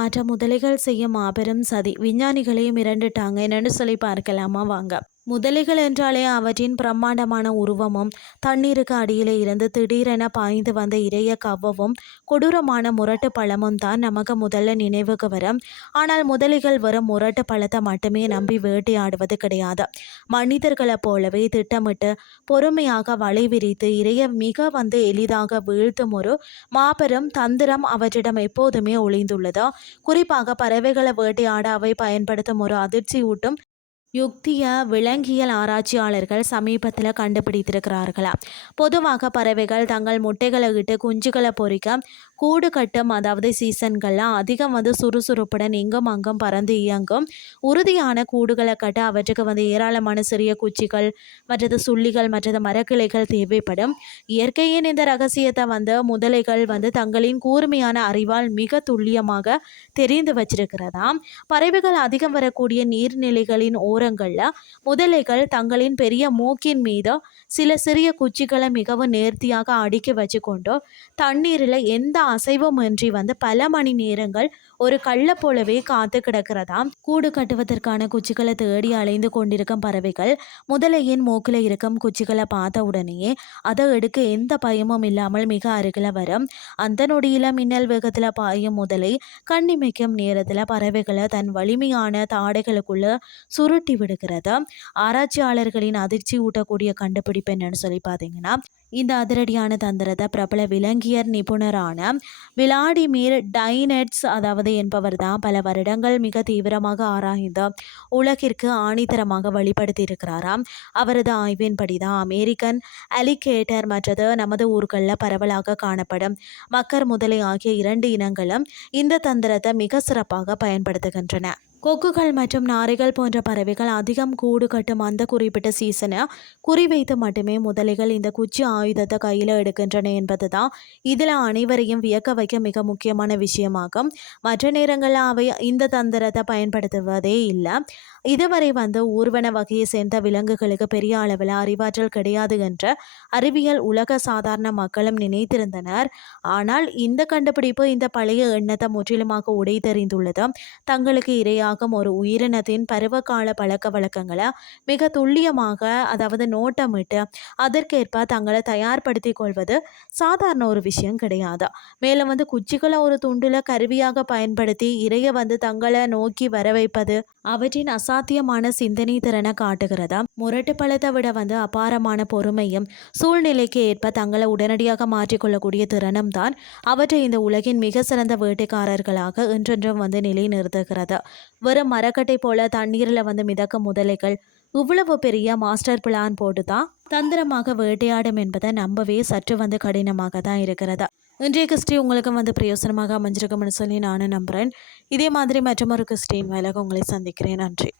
மற்ற முதலைகள் செய்யும் மாபெரும் சதி விஞ்ஞானிகளையும் மிரண்டுட்டாங்க. என்னன்னு சொல்லி பார்க்கலாமா வாங்க. முதலைகள் என்றாலே அவற்றின் பிரம்மாண்டமான உருவமும் தண்ணீருக்கு அடியிலே இருந்து திடீரென பாய்ந்து வந்த இரைய கவ்வவும் கொடூரமான முரட்டு பழமும் தான் நமக்கு முதல்ல நினைவுக்கு வரும். ஆனால் முதலைகள் வெறும் முரட்டு பழத்தை மட்டுமே நம்பி வேட்டையாடுவது கிடையாது. மனிதர்களைப் போலவே திட்டமிட்டு பொறுமையாக வலை விரித்து இரைய மிக எளிதாக வீழ்த்தும் ஒரு மாபெரும் தந்திரம் அவற்றிடம் எப்போதுமே ஒளிந்துள்ளது. குறிப்பாக பறவைகளை வேட்டையாட அவை பயன்படுத்தும் ஒரு அதிர்ச்சியூட்டும் யுக்திய விலங்கியல் ஆராய்ச்சியாளர்கள் சமீபத்தில் கண்டுபிடித்திருக்கிறார்களா. பொதுவாக பறவைகள் தங்கள் முட்டைகளை இட்டு குஞ்சுகளை பொறிக்க கூடு கட்டும், அதாவது சீசன்கள்லாம் அதிகம் சுறுசுறுப்புடன் இங்கும் அங்கும் பறந்து இயங்கும். உறுதியான கூடுகளை கட்ட அவற்றுக்கு ஏராளமான சிறிய குச்சிகள் மற்றது சுள்ளிகள் மற்றது மரக்கிளைகள் தேவைப்படும். இயற்கையின் இந்த ரகசியத்தை முதலைகள் தங்களின் கூர்மையான அறிவால் மிக துல்லியமாக தெரிந்து வச்சிருக்கிறதாம். பறவைகள் அதிகம் வரக்கூடிய நீர்நிலைகளின் ஓரங்களில் முதலைகள் தங்களின் பெரிய மூக்கின் மீது சில சிறிய குச்சிகளை மிகவும் நேர்த்தியாக அடுக்கி வச்சு கொண்டு தண்ணீரில் எந்த அசைவும் இன்றி பல மணி நேரங்கள் ஒரு கள்ள போலவே காத்து கிடக்கிறதாம். கூடு கட்டுவதற்கான குச்சிகளை தேடி அலைந்து கொண்டிருக்கும் பறவைகள் முதலையின் மூக்கில் இருக்கும் குச்சிகளை பார்த்த உடனேயே அதை எடுக்க எந்த பயமும் இல்லாமல் மிக அருகில் வரும். அந்த நொடியில மின்னல் வேகத்தில் பாயும் முதலை கண்ணிமைக்கும் நேரத்தில் பறவைகளை தன் வலிமையான தாடைகளுக்குள்ள சுருட்டி விடுகிறது. ஆராய்ச்சியாளர்களின் அதிர்ச்சி ஊட்டக்கூடிய கண்டுபிடிப்பு என்னன்னு சொல்லி பார்த்தீங்கன்னா, இந்த அதிரடியான தந்திரத்தை பிரபல விலங்கியர் நிபுணரான விளாடிமிர் டைனெட்ஸ் என்பவர் தான் பல வருடங்கள் மிக தீவிரமாக ஆராய்ந்து உலகிற்கு ஆணித்தரமாக வெளிப்படுத்தி இருக்கிறாராம். அவரது ஆய்வின்படி தான் அமெரிக்கன் அலிகேட்டர் மற்றது நமது ஊர்களில் பரவலாக காணப்படும் மக்கர் முதலை ஆகிய 2 இனங்களும் இந்த தந்திரத்தை மிக சிறப்பாக பயன்படுத்துகின்றன. கொக்குகள் மற்றும் நாரைகள் போன்ற பறவைகள் அதிகம் கூடு கட்டும் அந்த குறிப்பிட்ட சீசனை குறிவைத்து மட்டுமே முதலைகள் இந்த குச்சி ஆயுதத்தை கையில் எடுக்கின்றன என்பது தான் இதில் அனைவரையும் வியக்க வைக்க மிக முக்கியமான விஷயமாகும். மற்ற நேரங்களில் அவை இந்த தந்திரத்தை பயன்படுத்துவதே இல்லை. இதுவரை ஊர்வன வகையை சேர்ந்த விலங்குகளுக்கு பெரிய அளவில் அறிவாற்றல் கிடையாது என்ற அறிவியல் உலக சாதாரண மக்களும் நினைத்திருந்தனர். ஆனால் இந்த கண்டுபிடிப்பு இந்த பழைய எண்ணத்தை முற்றிலுமாக உடைத்தெறிந்துள்ளது. தங்களுக்கு இரையாகும் ஒரு உயிரினத்தின் பருவகால பழக்க வழக்கங்களை மிக துல்லியமாக நோட்டமிட்டு அதற்கேற்ப தங்களை தயார்படுத்திக் கொள்வது சாதாரண ஒரு விஷயம் கிடையாது. மேலும் குச்சிகளை ஒரு துண்டுல கருவியாக பயன்படுத்தி இரைய தங்களை நோக்கி வர வைப்பது அவற்றின் அசாத்தியமான சிந்தனை திறனை காட்டுகிறதா. முரட்டு பழத்தை விட அபாரமான பொறுமையும் சூழ்நிலைக்கு ஏற்ப தங்களை உடனடியாக மாற்றிக்கொள்ளக்கூடிய திறனும் தான் அவற்றை இந்த உலகின் மிக சிறந்த வேட்டைக்காரர்களாக என்றென்றும் நிலைநிறுத்துகிறது. வெறும் மரக்கட்டை போல தண்ணீரில் மிதக்கும் முதலைகள் இவ்வளவு பெரிய மாஸ்டர் பிளான் போட்டு தான் தந்திரமாக வேட்டையாடும் என்பதை நம்பவே சற்று கடினமாக தான் இருக்கிறது. இன்றைய கிறிஸ்டி உங்களுக்கு பிரயோசனமாக அமைஞ்சிருக்கும்னு சொல்லி நானும் நம்புகிறேன். இதே மாதிரி மற்றொரு கிறிஸ்டின் வேலைக்கு உங்களை சந்திக்கிறேன். நன்றி.